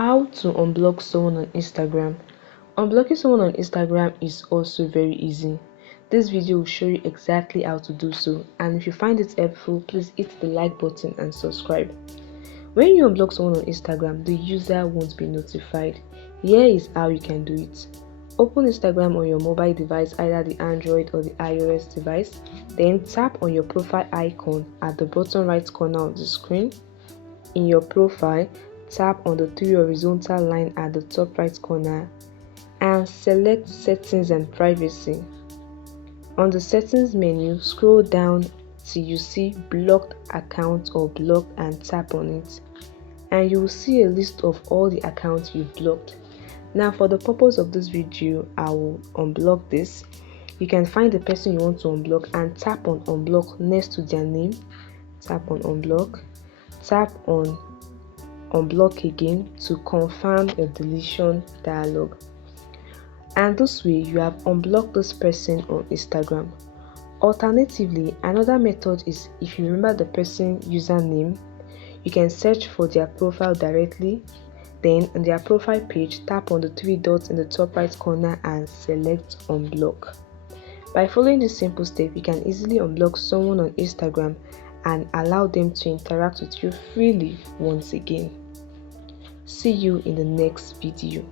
How to unblock someone on Instagram. Unblocking someone on Instagram is also very easy. This video will show you exactly how to do so, and if you find it helpful, please hit the like button and subscribe. When you unblock someone on Instagram, the user won't be notified. Here is how you can do it. Open Instagram on your mobile device, either the Android or the iOS device. Then tap on your profile icon at the bottom right corner of the screen. In your profile, tap on the three horizontal lines at the top right corner and select Settings and Privacy. On the Settings menu, scroll down till you see Blocked Account or Block and tap on it. And you will see a list of all the accounts you've blocked. Now, for the purpose of this video, I will unblock this. You can find the person you want to unblock and tap on Unblock next to their name. Tap on Unblock. Tap on Unblock again to confirm a deletion dialog. And this way you have unblocked this person on Instagram. Alternatively, another method is, if you remember the person's username, you can search for their profile directly. Then on their profile page, tap on the three dots in the top right corner and select Unblock. By following this simple step, you can easily unblock someone on Instagram and allow them to interact with you freely once again. See you in the next video.